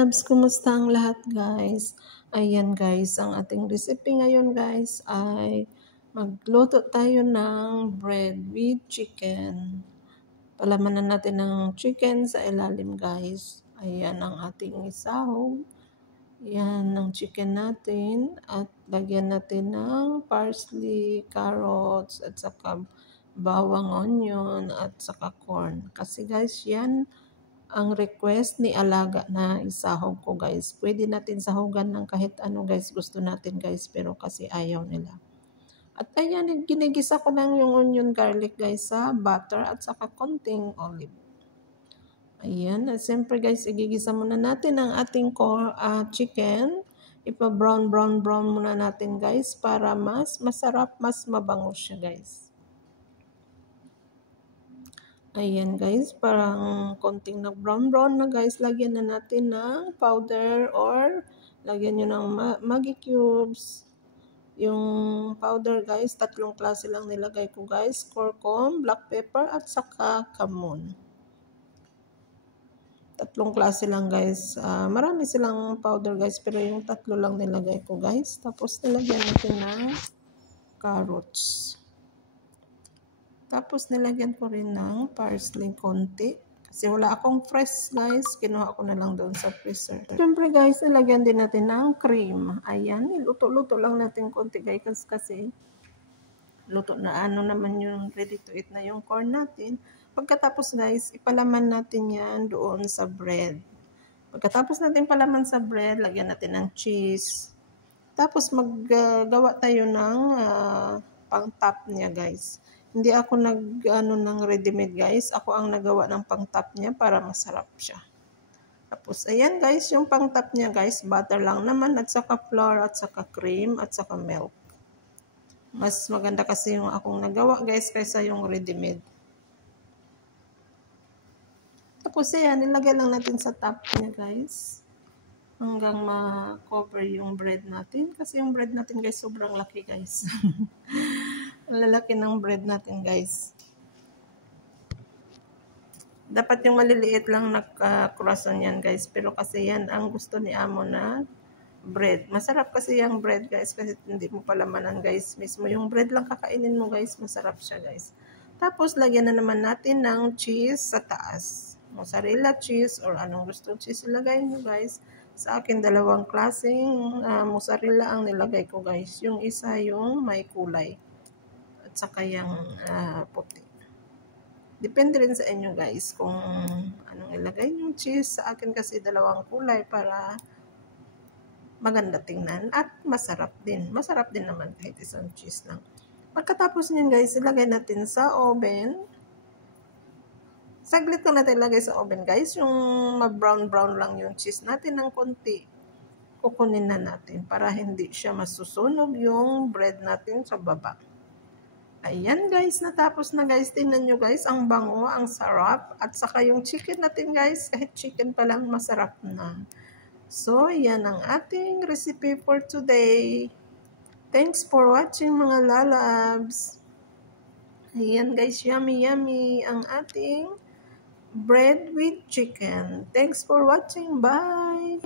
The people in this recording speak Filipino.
loves, kumusta ang lahat guys? Ayan guys, ang ating recipe ngayon guys ay magluto tayo ng bread with chicken. Palamanan natin ng chicken sa ilalim guys. Ayan ang ating isahog. Yan ang chicken natin at lagyan natin ng parsley, carrots at saka bawang, onion at saka corn. Kasi guys yan ang request ni alaga na isahog ko guys. Pwede natin sahugan ng kahit ano guys gusto natin guys, pero kasi ayaw nila. At ayan, ginigisa ko lang yung onion garlic guys sa butter at saka konting olive. Ayan, at siyempre guys, igigisa muna natin ang ating chicken. Ipa-brown muna natin guys para mas masarap, mas mabango siya guys. Ayan guys, parang konting nag-brown na guys, lagyan na natin ng powder or lagyan nyo ng Maggi cubes. Yung powder guys, 3 klase lang nilagay ko guys, curcum, black pepper at saka kamon. 3 klase lang guys, marami silang powder guys, pero yung 3 lang nilagay ko guys. Tapos nilagyan natin ng carrots. Tapos nilagyan ko rin ng parsley konti. Kasi wala akong fresh guys. Kinuha ko na lang doon sa freezer. Siyempre guys, nilagyan din natin ng cream. Ayan, luto-luto lang natin konti guys. Kasi luto na naman yung ready to eat na yung corn natin. Pagkatapos guys, ipalaman natin yan doon sa bread. Pagkatapos natin palaman sa bread, lagyan natin ng cheese. Tapos maggawa tayo ng pang-top niya guys. Hindi ako ng ready-made guys. Ako ang nagawa ng pang-top niya para masarap siya. Tapos ayan guys, yung pang-top niya guys, butter lang naman at saka flour at saka cream at saka milk. Mas maganda kasi yung akong nagawa guys kaysa yung ready-made. Tapos ayan, nilagay lang natin sa top niya guys. Hanggang ma-cover yung bread natin. Kasi yung bread natin guys, sobrang laki guys. Ang lalaki ng bread natin guys. Dapat yung maliliit lang na croissant yan guys. Pero kasi yan ang gusto ni amo na bread. Masarap kasi yung bread guys. Kasi hindi mo palamanan guys. Mismo yung bread lang kakainin mo guys. Masarap siya guys. Tapos lagyan na naman natin ng cheese sa taas. Mozzarella cheese or anong gusto cheese ilagay nyo guys. Sa akin, 2 klaseng mozzarella ang nilagay ko guys. Yung isa yung may kulay. At saka yung puti. Depende rin sa inyo guys kung anong ilagay yung cheese. Sa akin kasi 2 kulay para maganda tingnan at masarap din. Masarap din naman kahit isang cheese lang. Pagkatapos nyan guys, ilagay natin sa oven. Saglit lang natin ilagay sa oven guys. Yung ma-brown lang yung cheese natin ng konti. Kukunin na natin para hindi siya masusunog yung bread natin sa baba. Ayan guys, natapos na guys. Tingnan nyo guys, ang bango, ang sarap. At saka yung chicken natin guys, kahit chicken pa lang masarap na. So, yan ang ating recipe for today. Thanks for watching mga lalabs. Ayan guys, yummy ang ating bread with chicken. Thanks for watching. Bye!